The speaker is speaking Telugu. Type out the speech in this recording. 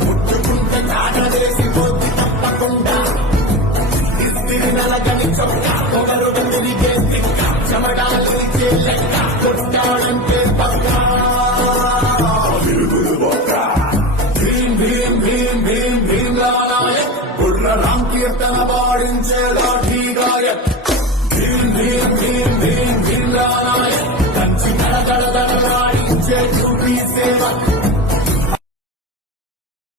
ముట్టుకుంటే కాటలేసి పోతి తప్పకుండా నలగని చొక్క పొగరు తిరిగే తిక్క చెమడాలు ఇచ్చే లెక్క కొట్టాడంటే పక్క భీం భీం భీం భీం భీం నాయక్ గుర్ర రామ్ కీర్తన పాడించే లాఠీ గాయక్ భీం భీం భీం భీం భీం నాయక్ కంచి దడ దడ దడ రాడించే డ్యూటీ సేవ